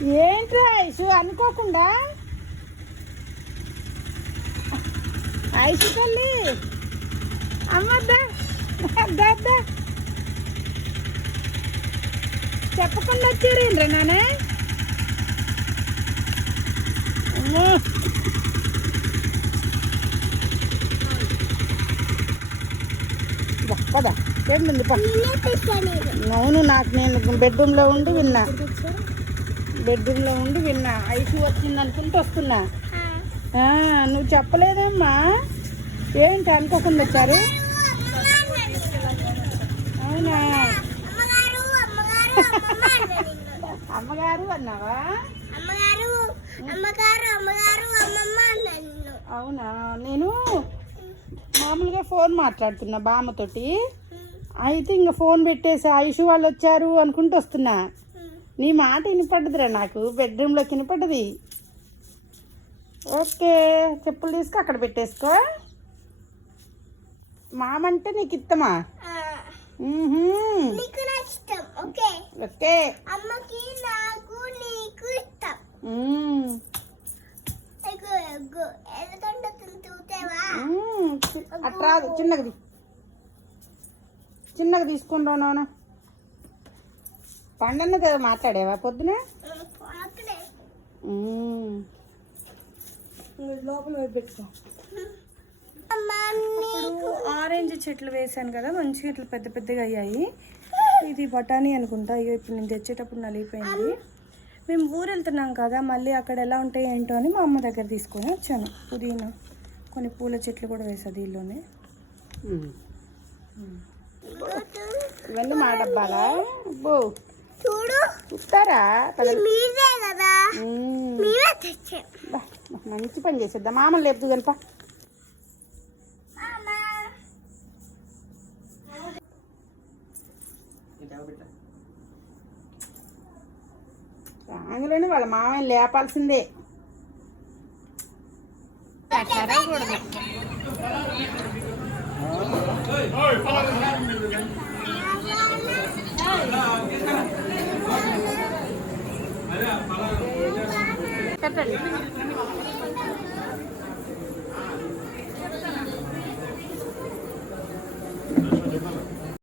ఏంట్రా ఐసు అనుకోకుండా ఐసు తల్లి అమ్మద్దా చెప్పకుండా వచ్చారేంద్రా నానే అమ్మో పదా ఏంటండి అవును నాకు నేను బెడ్రూమ్లో ఉండి విన్నా ఐసు వచ్చింది అనుకుంటూ వస్తున్నా. నువ్వు చెప్పలేదమ్మా ఏంటి అనుకోకుండా వచ్చారు? అవునా అమ్మగారు అన్నావా? అవునా నేను మామూలుగా ఫోన్ మాట్లాడుతున్నా బామ్మతోటి, అయితే ఇంకా ఫోన్ పెట్టేసి ఐషు వాళ్ళు వచ్చారు అనుకుంటూ వస్తున్నా. నీ మాట వినపడ్డదిరా నాకు, బెడ్రూమ్లోకి వినపడ్డది. ఓకే చెప్పులు తీసుకు అక్కడ పెట్టేసుకో. మామంటే నీకు ఇత్తమా? ఓకే అట్రాదు, చిన్నగా తీసుకుని రానా. పండన్న కదా మాట్లాడేవా పొద్దున? లోపల పెట్టుకో. ఇప్పుడు ఆరెంజ్ చెట్లు వేసాను కదా, మంచిగా ఇట్లా పెద్ద పెద్దగా అయ్యాయి. ఇది బఠానీ అనుకుంటా. అయ్యో ఇప్పుడు నేను తెచ్చేటప్పుడు నలిగిపోయింది. మేము ఊరు వెళ్తున్నాం కదా, మళ్ళీ అక్కడ ఎలా ఉంటాయి ఏంటో అని మా అమ్మ దగ్గర తీసుకొని వచ్చాను. పుదీనా, కొన్ని పూల చెట్లు కూడా వేసా దీనిలోనే. ఇవన్నీ మా డబ్బాలా? చూడు చూస్తారా? మంచి పని చేసేద్దా. మామూలు లేపుతూ కనుక రాంగులోనే వాళ్ళ మామయ్య లేపాల్సిందే. కట్టండి